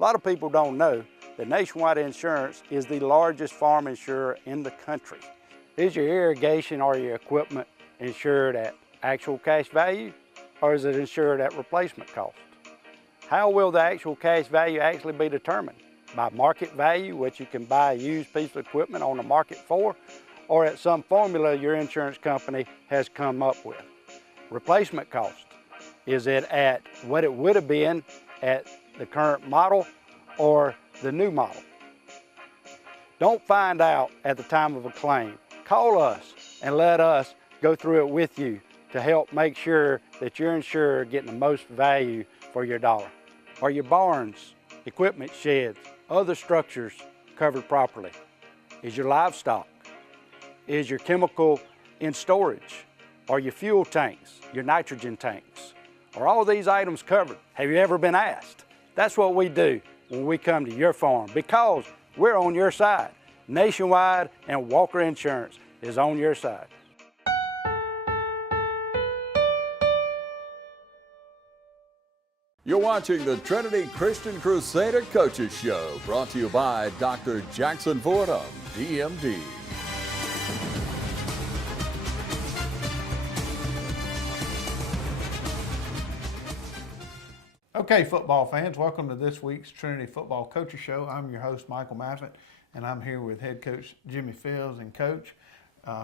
A lot of people don't know that Nationwide Insurance is the largest farm insurer in the country. Is your irrigation or your equipment insured at actual cash value, or is it insured at replacement cost? How will the actual cash value actually be determined? By market value, which you can buy a used piece of equipment on the market for, or at some formula your insurance company has come up with? Replacement cost. Is it at what it would have been at the current model or the new model? Don't find out at the time of a claim. Call us and let us go through it with you to help make sure that you're insured getting the most value for your dollar. Are your barns, equipment sheds, other structures covered properly? Is your livestock? Is your chemical in storage? Are your fuel tanks, your nitrogen tanks? Are all these items covered? Have you ever been asked? That's what we do when we come to your farm, because we're on your side. Nationwide and Walker Insurance is on your side. You're watching the Trinity Christian Crusader Coaches Show, brought to you by Dr. Jackson Fordham, DMD. Okay, football fans, welcome to this week's Trinity Football Coaches Show. I'm your host, Michael Maffett, and I'm here with head coach Jimmy Fields and coach.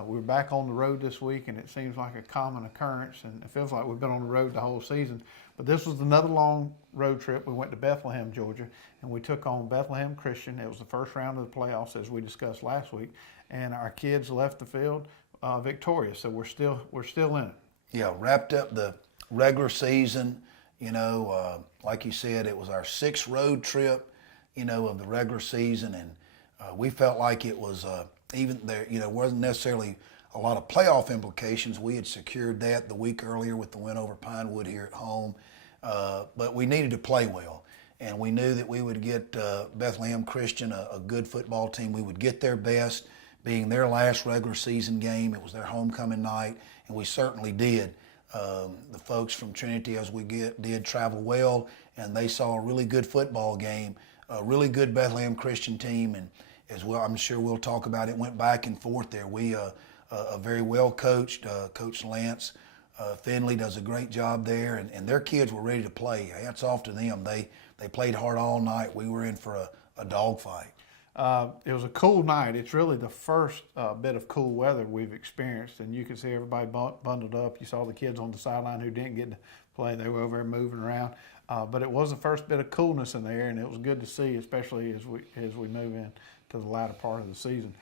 We're back on the road this week, and it seems like a common occurrence, and it feels like we've been on the road the whole season. But this was another long road trip. We went to Bethlehem, Georgia, and we took on Bethlehem Christian. It was the first round of the playoffs, as we discussed last week, and our kids left the field victorious. So we're still in it. Yeah, wrapped up the regular season. Like you said, it was our sixth road trip, of the regular season, and we felt like it was even there, wasn't necessarily a lot of playoff implications. We had secured that the week earlier with the win over Pinewood here at home, but we needed to play well, and we knew that we would get Bethlehem Christian, a good football team. We would get their best, being their last regular season game. It was their homecoming night, and we certainly did. The folks from Trinity, as we did travel well, and they saw a really good football game, a really good Bethlehem Christian team, and as well, I'm sure we'll talk about it, went back and forth there. We a very well coached, Coach Lance Finley does a great job there, and their kids were ready to play. Hats off to them. They played hard all night. We were in for a dogfight. It was a cool night. It's really the first bit of cool weather we've experienced, and you can see everybody bundled up. You saw the kids on the sideline who didn't get to play. They were over there moving around. But it was the first bit of coolness in there, and it was good to see, especially as we move in to the latter part of the season.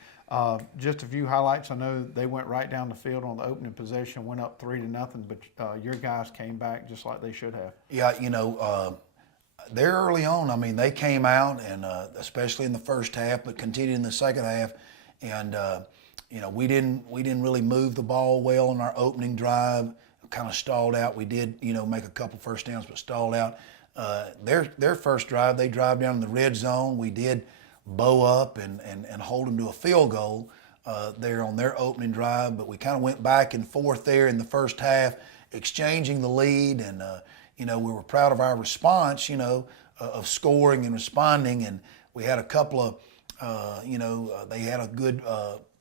Just a few highlights. I know they went right down the field on the opening possession, went up 3-0, but your guys came back just like they should have. Yeah, they're early on. I mean, they came out, and especially in the first half, but continued in the second half. And we didn't really move the ball well in our opening drive. Kind of stalled out. We did, make a couple first downs, but stalled out. Their first drive, they drive down in the red zone. We did bow up and hold them to a field goal there on their opening drive. But we kind of went back and forth there in the first half, exchanging the lead, and we were proud of our response, of scoring and responding. And we had a couple of, they had a good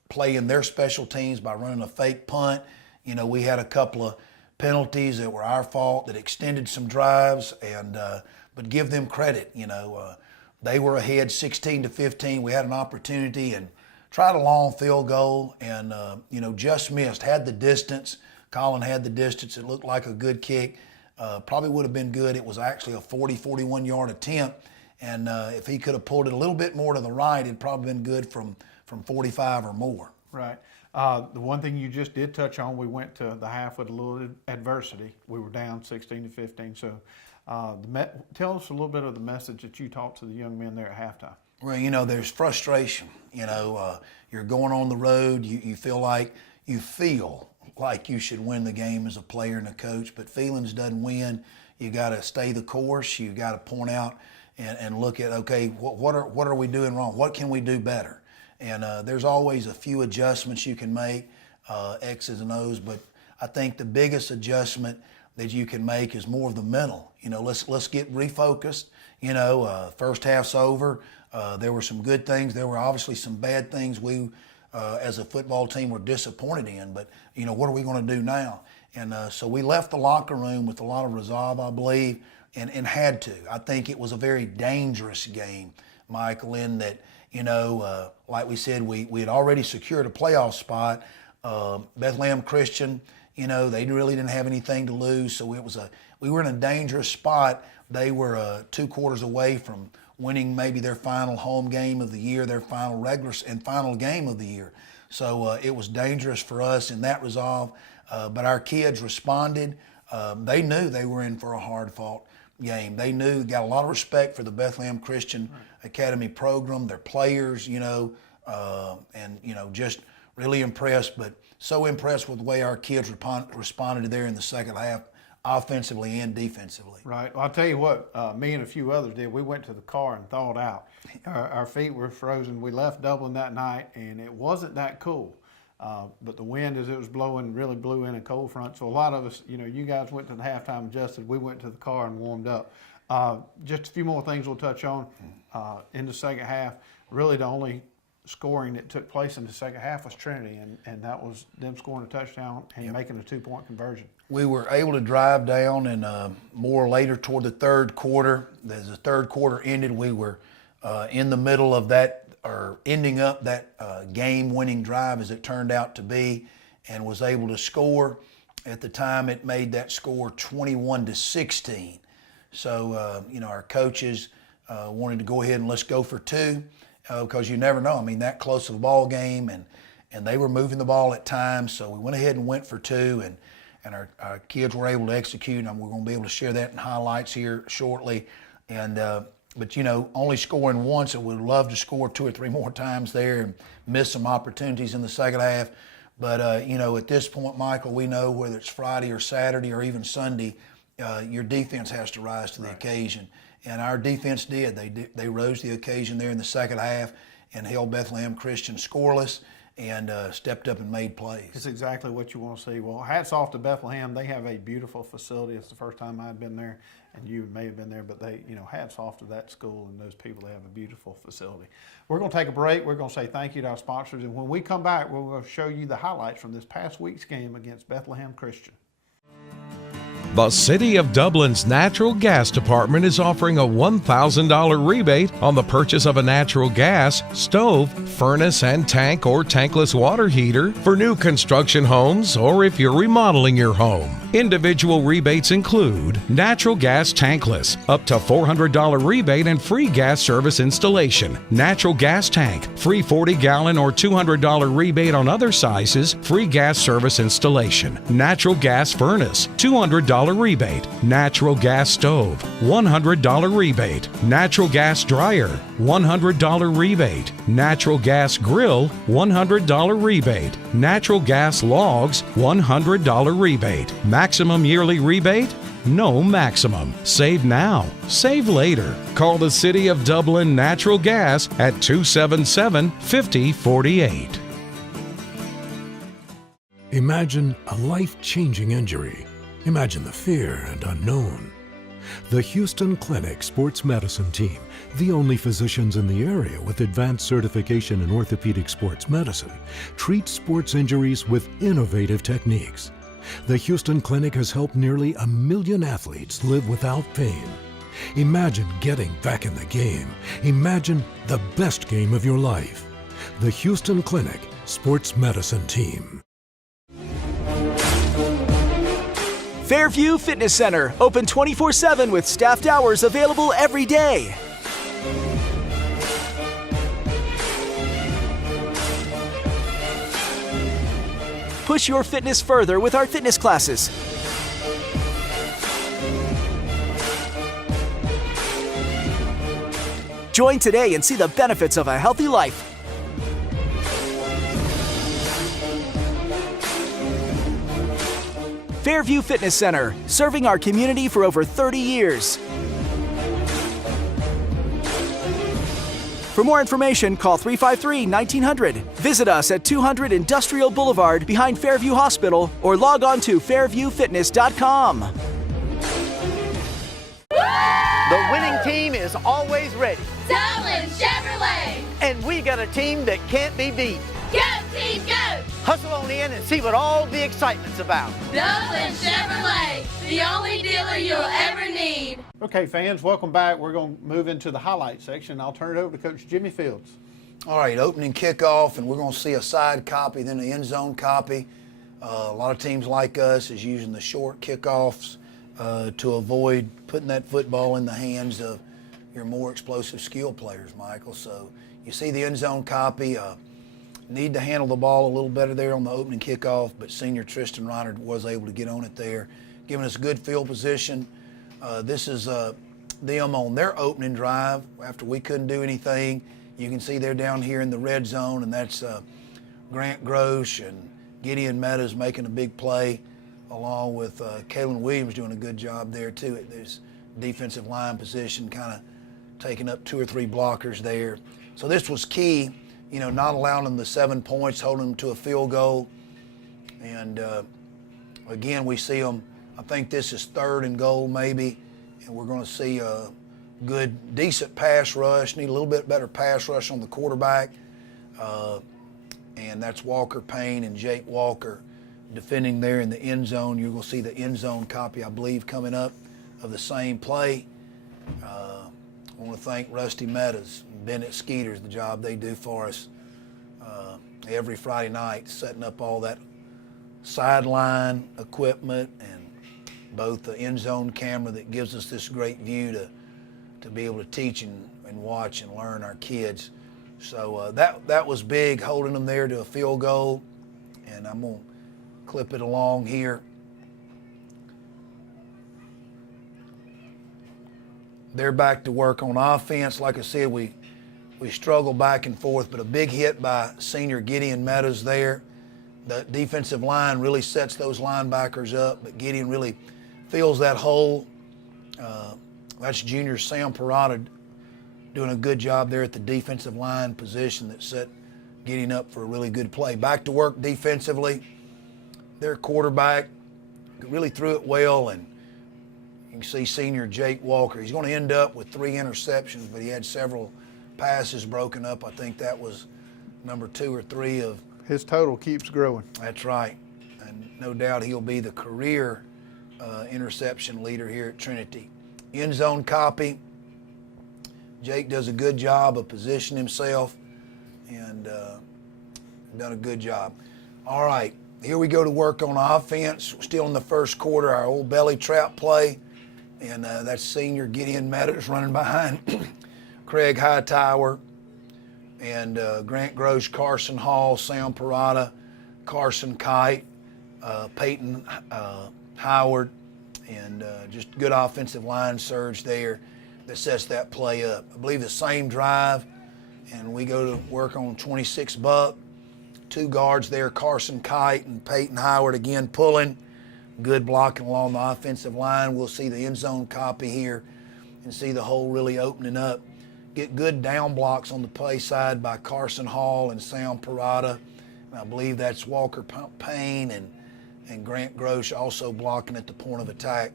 play in their special teams by running a fake punt. We had a couple of penalties that were our fault that extended some drives, and but give them credit. They were ahead 16-15. We had an opportunity and tried a long field goal, and just missed. Had the distance. Colin had the distance. It looked like a good kick. Probably would have been good. It was actually a 40-41 yard attempt, and if he could have pulled it a little bit more to the right, it'd probably been good from 45 or more. Right. The one thing you just did touch on, we went to the half with a little adversity. We were down 16-15. So tell us a little bit of the message that you talked to the young men there at halftime. Well, there's frustration. You're going on the road. You feel like you should win the game as a player and a coach, but feelings doesn't win. You got to stay the course. You got to point out and look at, okay, what are we doing wrong? What can we do better? And there's always a few adjustments you can make, X's and O's, but I think the biggest adjustment that you can make is more of the mental. Let's get refocused. First half's over. There were some good things. There were obviously some bad things we, as a football team, were disappointed in. But, what are we going to do now? And so we left the locker room with a lot of resolve, I believe, and had to. I think it was a very dangerous game, Michael, in that, like we said, we had already secured a playoff spot. Bethlehem Christian, they really didn't have anything to lose, so we were in a dangerous spot. They were 2 quarters away from winning maybe their final home game of the year, their final regular and final game of the year. So it was dangerous for us in that resolve, but our kids responded. They knew they were in for a hard-fought game. They got a lot of respect for the Bethlehem Christian Academy program, their players, just really impressed, but so impressed with the way our kids responded there in the second half, offensively and defensively. Right. Well, I'll tell you what, me and a few others did. We went to the car and thawed out. Our feet were frozen. We left Dublin that night, and it wasn't that cool. But the wind, as it was blowing, really blew in a cold front. So a lot of us, you guys went to the halftime adjusted. We went to the car and warmed up. Just a few more things we'll touch on in the second half. Really the only scoring that took place in the second half was Trinity, and that was them scoring a touchdown and making a 2-point conversion. We were able to drive down, and more later toward the third quarter, as the third quarter ended, we were in the middle of that, or ending up that game-winning drive, as it turned out to be, and was able to score. At the time, it made that score 21-16. So, our coaches wanted to go ahead and let's go for 2. Because you never know. I mean, that close to the ball game, and they were moving the ball at times, so we went ahead and went for 2, and our kids were able to execute, and we're going to be able to share that in highlights here shortly. And but only scoring once, and we'd love to score 2 or 3 more times there and miss some opportunities in the second half. But at this point, Michael, we know whether it's Friday or Saturday or even Sunday, your defense has to rise to the occasion. And our defense did. They rose to the occasion there in the second half and held Bethlehem Christian scoreless and stepped up and made plays. It's exactly what you want to see. Well, hats off to Bethlehem. They have a beautiful facility. It's the first time I've been there, and you may have been there, but hats off to that school and those people. They have a beautiful facility. We're going to take a break. We're going to say thank you to our sponsors, and when we come back, we're going to show you the highlights from this past week's game against Bethlehem Christian. The City of Dublin's Natural Gas Department is offering a $1,000 rebate on the purchase of a natural gas, stove, furnace and tank or tankless water heater for new construction homes or if you're remodeling your home. Individual rebates include natural gas tankless, up to $400 rebate and free gas service installation. Natural gas tank, free 40-gallon or $200 rebate on other sizes, free gas service installation. Natural gas furnace, $200 rebate. Natural gas stove, $100 rebate. Natural gas dryer, $100 rebate. Natural gas grill, $100 rebate. Natural gas logs, $100 rebate. Maximum yearly rebate? No maximum. Save now. Save later. Call the City of Dublin Natural Gas at 277-5048. Imagine a life-changing injury. Imagine the fear and unknown. The Houston Clinic Sports Medicine Team, the only physicians in the area with advanced certification in orthopedic sports medicine, treats sports injuries with innovative techniques. The Houston Clinic has helped nearly 1 million athletes live without pain. Imagine getting back in the game. Imagine the best game of your life. The Houston Clinic Sports Medicine Team. Fairview Fitness Center, open 24/7 with staffed hours available every day. Push your fitness further with our fitness classes. Join today and see the benefits of a healthy life. Fairview Fitness Center, serving our community for over 30 years. For more information, call 353-1900. Visit us at 200 Industrial Boulevard behind Fairview Hospital or log on to fairviewfitness.com. The winning team is is always ready. Dublin Chevrolet. And we got a team that can't be beat. Go team, go! Hustle on in and see what all the excitement's about. Dublin Chevrolet, the only dealer you'll ever need. Okay, fans, welcome back. We're going to move into the highlight section. I'll turn it over to Coach Jimmy Fields. All right, opening kickoff, and we're going to see a side copy, then an end zone copy. A lot of teams like us is using the short kickoffs to avoid putting that football in the hands of your more explosive skill players, Michael. So you see the end zone copy. Need to handle the ball a little better there on the opening kickoff, but senior Tristan Reiner was able to get on it there, giving us good field position. This is them on their opening drive after we couldn't do anything. You can see they're down here in the red zone, and that's Grant Grosh and Gideon Meadows making a big play, along with Kalen Williams doing a good job there too. There's defensive line position kind of taking up 2 or 3 blockers there. So this was key, you know, not allowing them the 7 points, holding them to a field goal. And again, we see them, I think this is 3rd and goal maybe, and we're going to see a good, decent pass rush. Need a little bit better pass rush on the quarterback. And that's Walker Payne and Jake Walker defending there in the end zone. You're going to see the end zone copy, I believe, coming up of the same play. I want to thank Rusty Meadows and Bennett Skeeters, the job they do for us every Friday night, setting up all that sideline equipment and both the end zone camera that gives us this great view to be able to teach and watch and learn our kids. So that was big, holding them there to a field goal. And I'm going to clip it along here. They're back to work on offense. Like I said, we struggle back and forth, but a big hit by senior Gideon Meadows there. The defensive line really sets those linebackers up, but Gideon really fills that hole. That's junior Sam Parada doing a good job there at the defensive line position that set Gideon up for a really good play. Back to work defensively. Their quarterback really threw it well, and you can see senior Jake Walker. He's going to end up with 3 interceptions, but he had several passes broken up. I think that was number 2 or 3 of. His total keeps growing. That's right. And no doubt he'll be the career interception leader here at Trinity. End zone copy. Jake does a good job of positioning himself and done a good job. All right, here we go to work on offense. We're still in the first quarter, our old belly trap play. And that's senior Gideon Meadows running behind Craig Hightower and Grant Grosh, Carson Hall, Sam Parada, Carson Kite, Peyton Howard, and just good offensive line surge there that sets that play up. I believe the same drive, and we go to work on 26 Buck. 2 guards there, Carson Kite and Peyton Howard again pulling. Good blocking along the offensive line. We'll see the end zone copy here and see the hole really opening up. Get good down blocks on the play side by Carson Hall and Sam Parada. And I believe that's Walker Payne and Grant Grosh also blocking at the point of attack.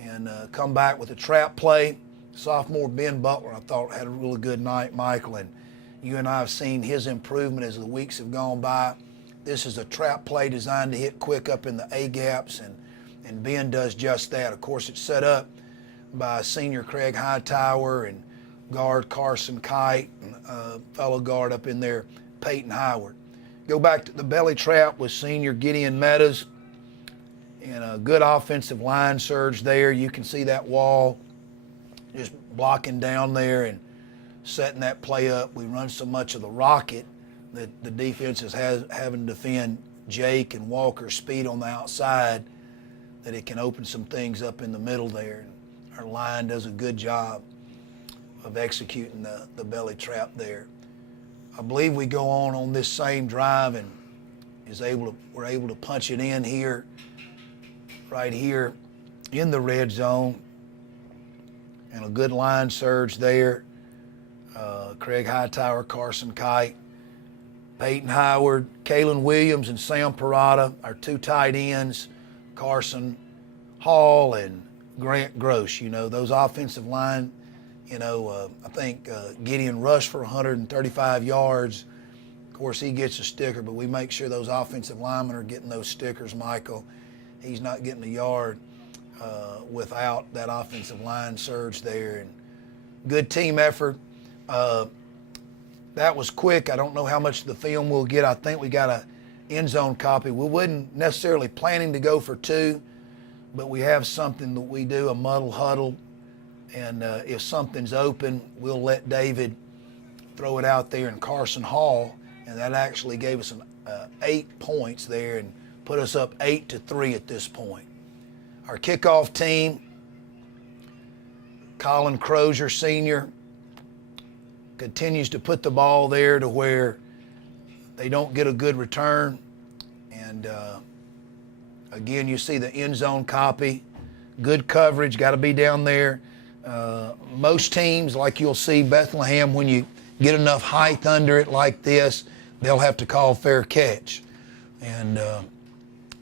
And come back with a trap play. Sophomore Ben Butler, I thought, had a really good night, Michael. And you and I have seen his improvement as the weeks have gone by. This is a trap play designed to hit quick up in the A-gaps, and Ben does just that. Of course, it's set up by senior Craig Hightower and guard Carson Kite, and fellow guard up in there, Peyton Howard. Go back to the belly trap with senior Gideon Meadows, and a good offensive line surge there. You can see that wall just blocking down there and setting that play up. We run so much of the rocket that the defense is having to defend Jake and Walker's speed on the outside, that it can open some things up in the middle there. And our line does a good job of executing the belly trap there. I believe we go on this same drive and we're able to punch it in here, right here in the red zone. And a good line surge there. Craig Hightower, Carson Kite, Peyton Howard, Kalen Williams, and Sam Parada, our 2 tight ends, Carson Hall and Grant Grosh. You know, those offensive line, I think Gideon rushed for 135 yards. Of course, he gets a sticker, but we make sure those offensive linemen are getting those stickers, Michael. He's not getting a yard without that offensive line surge there. And good team effort. That was quick. I don't know how much of the film we'll get. I think we got a end zone copy. We wasn't necessarily planning to go for two, but we have something that we do, a muddle huddle. And if something's open, we'll let David throw it out there in Carson Hall. And that actually gave us 8 points there and put us up 8-3 at this point. Our kickoff team, Colin Crozier, senior, continues to put the ball there to where they don't get a good return. And again, you see the end zone copy. Good coverage, got to be down there. Most teams, like you'll see Bethlehem, when you get enough height under it like this, they'll have to call fair catch. And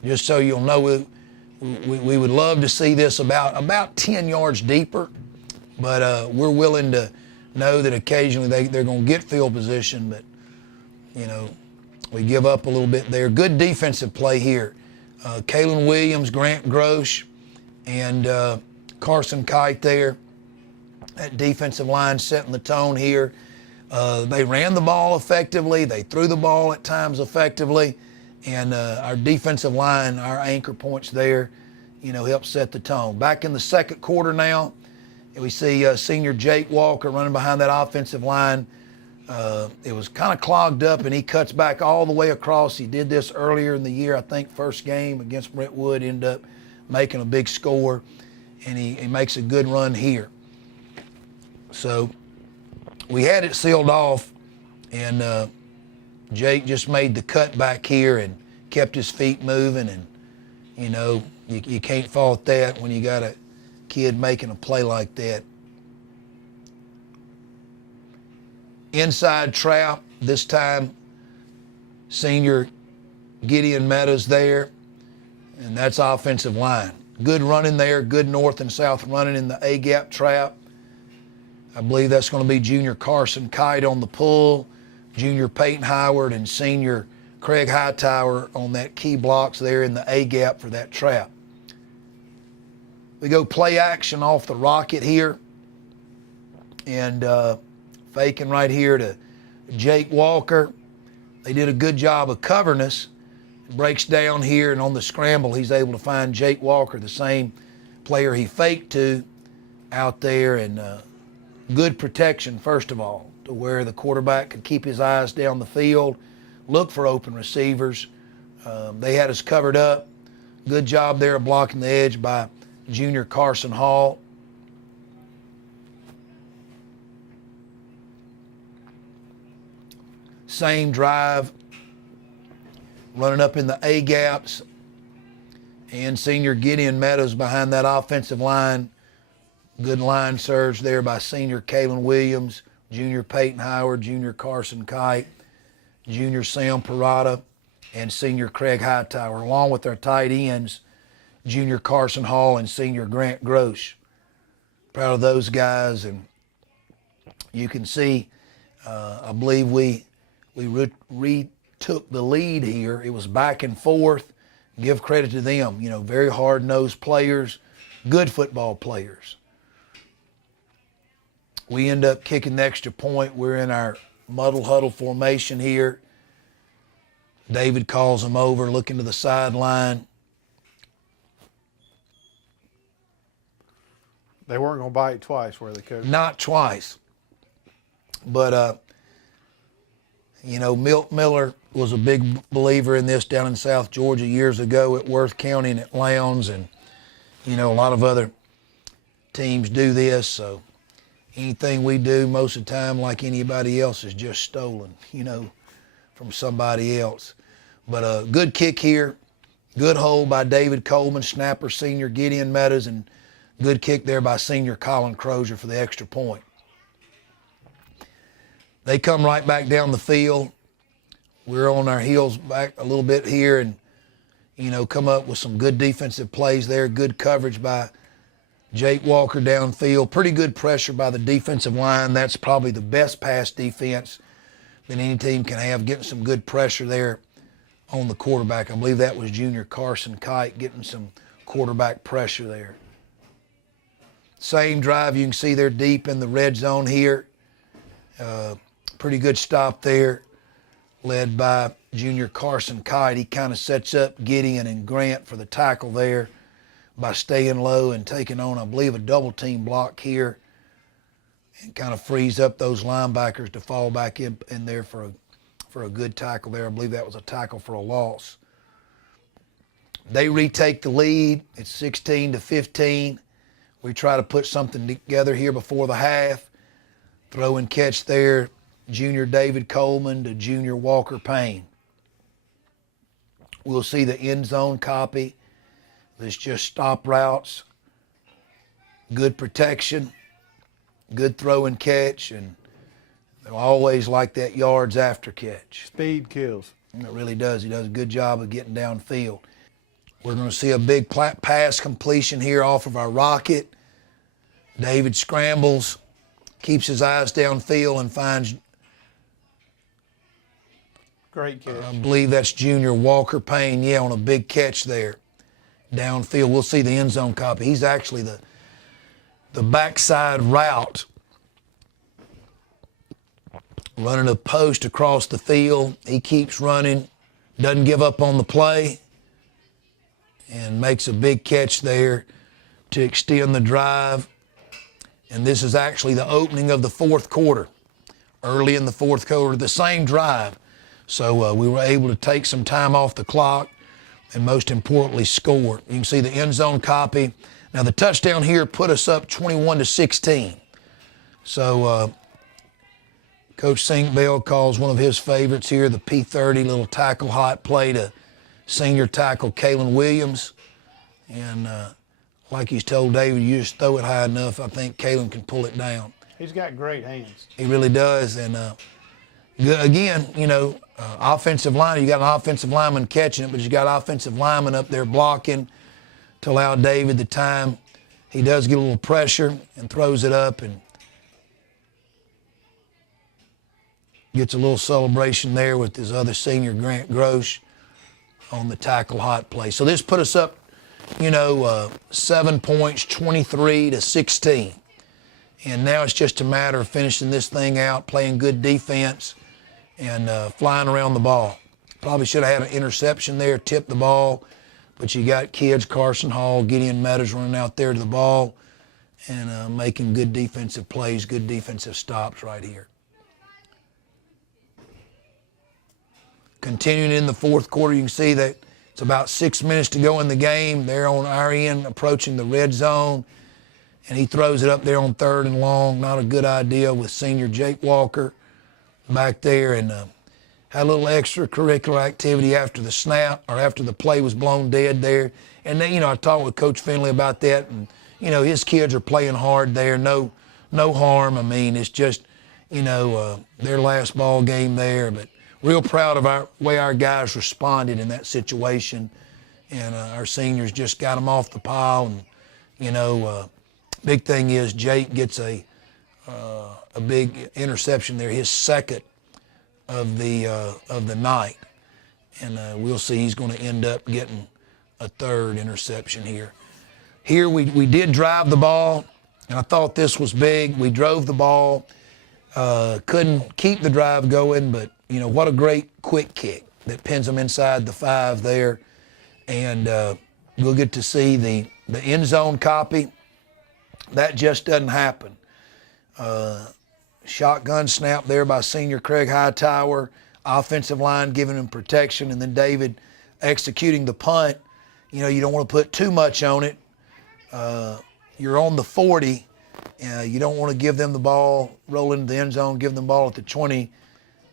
just so you'll know, we would love to see this about 10 yards deeper, but we're willing to know that occasionally they're going to get field position, but, we give up a little bit there. Good defensive play here. Kalen Williams, Grant Grosh, and Carson Kite there. That defensive line setting the tone here. They ran the ball effectively. They threw the ball at times effectively. And our defensive line, our anchor points there, helped set the tone. Back in the second quarter now, we see senior Jake Walker running behind that offensive line. It was kind of clogged up, and he cuts back all the way across. He did this earlier in the year, I think, first game against Brentwood, ended up making a big score, and he makes a good run here. So we had it sealed off, and Jake just made the cut back here and kept his feet moving, and, you can't fault that when you got a kid making a play like that. Inside trap, this time senior Gideon Meadows there, and that's offensive line. Good running there, good north and south running in the A-gap trap. I believe that's going to be junior Carson Kite on the pull, junior Peyton Howard, and senior Craig Hightower on that key blocks there in the A-gap for that trap. We go play action off the rocket here, and faking right here to Jake Walker. They did a good job of covering us. Breaks down here, and on the scramble, he's able to find Jake Walker, the same player he faked to, out there, and good protection, first of all, to where the quarterback could keep his eyes down the field, look for open receivers. They had us covered up. Good job there of blocking the edge by junior Carson Hall. Same drive, running up in the A-gaps, and senior Gideon Meadows behind that offensive line. Good line surge there by senior Kalen Williams, junior Peyton Howard, junior Carson Kite, junior Sam Parada, and senior Craig Hightower, along with their tight ends, junior Carson Hall and senior Grant Grosh. Proud of those guys, and you can see, I believe we retook the lead here. It was back and forth. Give credit to them. Very hard-nosed players, good football players. We end up kicking the extra point. We're in our muddle huddle formation here. David calls them over, looking to the sideline. They weren't going to bite twice, were they, Coach? Not twice. But, Milt Miller was a big believer in this down in South Georgia years ago at Worth County and at Lowndes, and, a lot of other teams do this. So anything we do most of the time, like anybody else, is just stolen, from somebody else. But a good kick here. Good hold by David Coleman, snapper senior Gideon Meadows, and good kick there by senior Colin Crozier for the extra point. They come right back down the field. We're on our heels back a little bit here and, come up with some good defensive plays there. Good coverage by Jake Walker downfield. Pretty good pressure by the defensive line. That's probably the best pass defense that any team can have, getting some good pressure there on the quarterback. I believe that was junior Carson Kite getting some quarterback pressure there. Same drive, you can see they're deep in the red zone here. Pretty good stop there, led by junior Carson Kite. He kind of sets up Gideon and Grant for the tackle there by staying low and taking on, I believe, a double team block here, and kind of frees up those linebackers to fall back in there for a good tackle there. I believe that was a tackle for a loss. They retake the lead. It's 16-15. We try to put something together here before the half. Throw and catch there, junior David Coleman to junior Walker Payne. We'll see the end zone copy. There's just stop routes, good protection, good throw and catch, and they'll always like that yards after catch. Speed kills. And it really does. He does a good job of getting downfield. We're going to see a big pass completion here off of our rocket. David scrambles, keeps his eyes downfield, and finds, Great catch. I believe that's junior Walker Payne, on a big catch there. Downfield, we'll see the end zone copy. He's actually the backside route, running a post across the field. He keeps running, doesn't give up on the play, and makes a big catch there to extend the drive. And this is actually the opening of the fourth quarter, early in the fourth quarter, the same drive. So we were able to take some time off the clock, and most importantly, score. You can see the end zone copy. Now the touchdown here put us up 21-16. So Coach St. Bell calls one of his favorites here, the P30 little tackle hot play to senior tackle Kalen Williams. And like he's told David, you just throw it high enough, I think Kalen can pull it down. He's got great hands. He really does. And again, offensive line, you got an offensive lineman catching it, but you got offensive lineman up there blocking to allow David the time. He does get a little pressure and throws it up and gets a little celebration there with his other senior, Grant Grosh, on the tackle hot play. So this put us up, 7 points, 23-16. And now it's just a matter of finishing this thing out, playing good defense, and flying around the ball. Probably should have had an interception there, tipped the ball, but you got kids, Carson Hall, Gideon Meadows running out there to the ball and making good defensive plays, good defensive stops right here. Continuing in the fourth quarter, you can see that it's about 6 minutes to go in the game. They're on our end, approaching the red zone, and he throws it up there on 3rd and long. Not a good idea with senior Jake Walker back there, and had a little extracurricular activity after the snap, or after the play was blown dead there. And then, I talked with Coach Finley about that, and, his kids are playing hard there. No harm. I mean, it's just, their last ball game there. But real proud of our way our guys responded in that situation. And our seniors just got them off the pile. And, big thing is Jake gets a big interception there, his second of the night, and we'll see he's going to end up getting a 3rd interception here. Here we did drive the ball, and I thought this was big. We drove the ball, couldn't keep the drive going, but what a great quick kick that pins them inside the 5 there, and we'll get to see the end zone copy. That just doesn't happen. Shotgun snap there by senior Craig Hightower, offensive line giving him protection, and then David executing the punt. You don't want to put too much on it. You're on the 40. You don't want to give them the ball, roll into the end zone, give them the ball at the 20.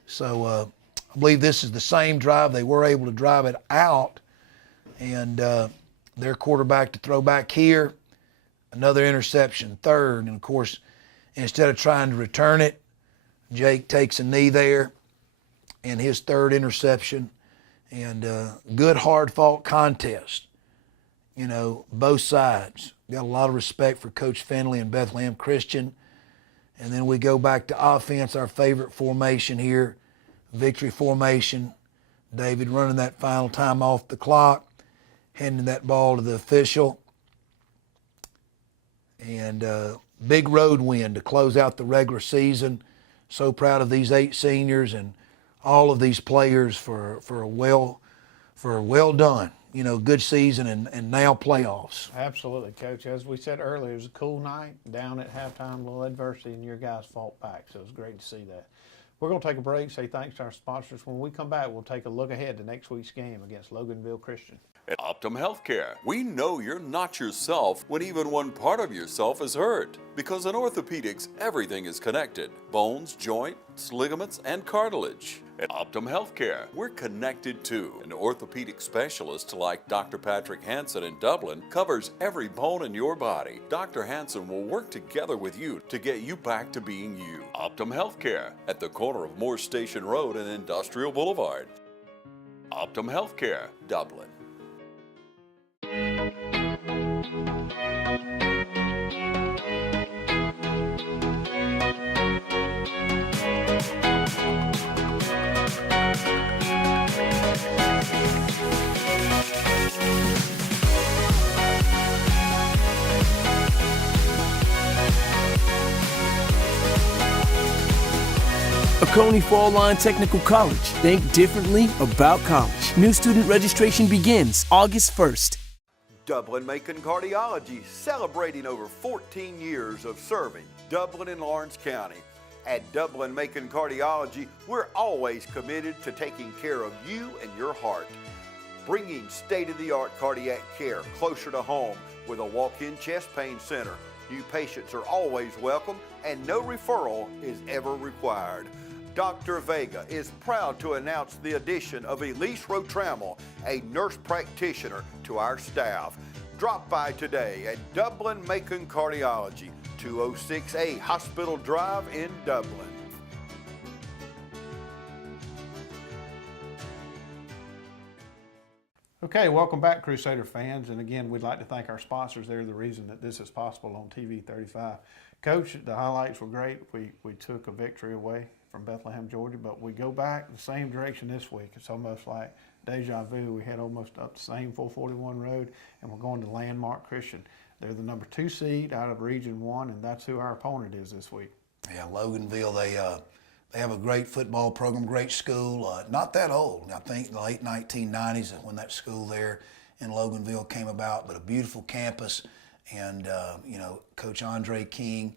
So I believe this is the same drive. They were able to drive it out, and their quarterback to throw back here. Another interception, 3rd, and of course, instead of trying to return it, Jake takes a knee there, and his 3rd interception. And good hard-fought contest. Both sides. Got a lot of respect for Coach Finley and Bethlehem Christian. And then we go back to offense, our favorite formation here, victory formation. David running that final time off the clock, handing that ball to the official. And big road win to close out the regular season. So proud of these 8 seniors and all of these players for a well done, good season and now playoffs. Absolutely, Coach. As we said earlier, it was a cool night. Down at halftime, a little adversity, and your guys fought back, so it was great to see that. We're going to take a break, say thanks to our sponsors. When we come back, we'll take a look ahead to next week's game against Loganville Christian. At Optum Healthcare, we know you're not yourself when even one part of yourself is hurt. Because in orthopedics, everything is connected. Bones, joints, ligaments, and cartilage. At Optum Healthcare, we're connected too. An orthopedic specialist like Dr. Patrick Hansen in Dublin covers every bone in your body. Dr. Hansen will work together with you to get you back to being you. Optum Healthcare at the corner of Moore Station Road and Industrial Boulevard. Optum Healthcare, Dublin. Oconee Fall Line Technical College. Think differently about college. New student registration begins August 1st. Dublin-Macon Cardiology, celebrating over 14 years of serving Dublin and Lawrence County. At Dublin-Macon Cardiology, we're always committed to taking care of you and your heart. Bringing state-of-the-art cardiac care closer to home with a walk-in chest pain center. New patients are always welcome and no referral is ever required. Dr. Vega is proud to announce the addition of Elise Rotrammel, a nurse practitioner, to our staff. Drop by today at Dublin-Macon Cardiology, 206A Hospital Drive in Dublin. Okay, welcome back, Crusader fans. And again, we'd like to thank our sponsors. They're the reason that this is possible on TV 35. Coach, the highlights were great. We took a victory away from Bethlehem, Georgia, but we go back the same direction this week. It's almost like deja vu. We head almost up the same 441 road, and we're going to Landmark Christian. They're the number 2 seed out of Region 1, and that's who our opponent is this week. Yeah, Loganville, they have a great football program, great school, not that old. I think the late 1990s is when that school there in Loganville came about, but a beautiful campus. And, Coach Andre King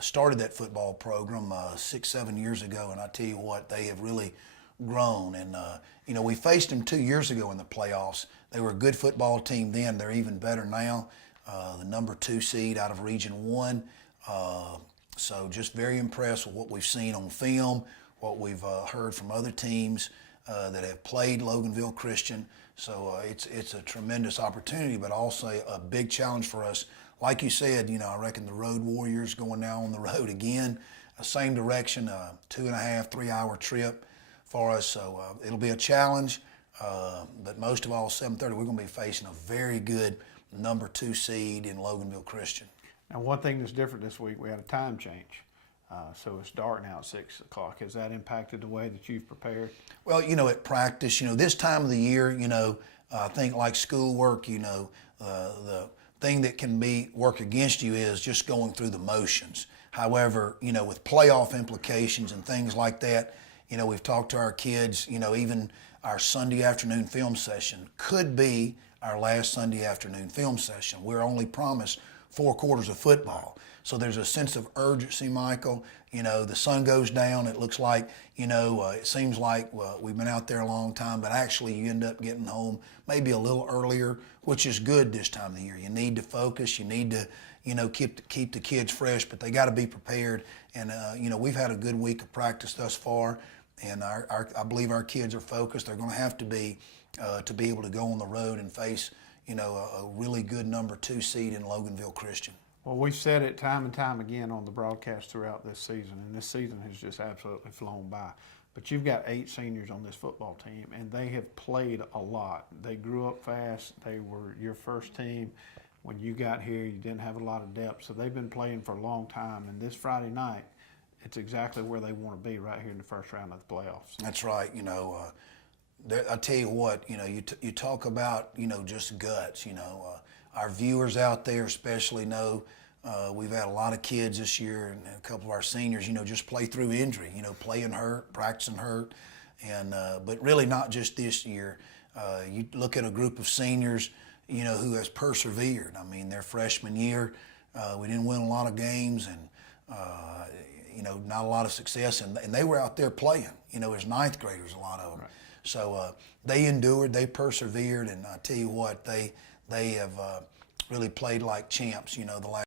started that football program 6-7 years ago, and I tell you what, they have really grown. And, we faced them 2 years ago in the playoffs. They were a good football team then. They're even better now, the number 2 seed out of Region 1. So just very impressed with what we've seen on film, what we've heard from other teams that have played Loganville Christian. So it's a tremendous opportunity, but also a big challenge for us. Like you said, I reckon the Road Warriors going now on the road again, same direction, 2.5, 3 hour trip for us. So it'll be a challenge, but most of all, 7:30, we're going to be facing a very good number 2 seed in Loganville Christian. Now, one thing that's different this week, we had a time change. So it's dark now at 6 o'clock. Has that impacted the way that you've prepared? Well, at practice, this time of the year, I think like schoolwork, the thing that can work against you is just going through the motions. However, with playoff implications and things like that, we've talked to our kids, even our Sunday afternoon film session could be our last Sunday afternoon film session. We're only promised 4 quarters of football. So there's a sense of urgency, Michael. The sun goes down. It looks like, it seems like we've been out there a long time, but actually you end up getting home maybe a little earlier, which is good this time of the year. You need to focus. You need to, keep the kids fresh, but they got to be prepared. And, we've had a good week of practice thus far, and I believe our kids are focused. They're going to have to be able to go on the road and face, a really good number 2 seed in Loganville Christian. Well, we've said it time and time again on the broadcast throughout this season, and this season has just absolutely flown by. But you've got 8 seniors on this football team, and they have played a lot. They grew up fast. They were your first team. when you got here, you didn't have a lot of depth. So they've been playing for a long time, and this Friday night, it's exactly where they want to be, right here in the first round of the playoffs. That's right. You know, I tell you what, you know, you talk about, you know, just guts. You know, our viewers out there especially know we've had a lot of kids this year, and a couple of our seniors, you know, just play through injury. You know, playing hurt, practicing hurt, and but really not just this year. You look at a group of seniors, you know, who has persevered. I mean, their freshman year, we didn't win a lot of games, and you know, not a lot of success, and they were out there playing, you know, as ninth graders, a lot of them. Right. So they endured, they persevered, and I tell you what, they have really played like champs, you know, the last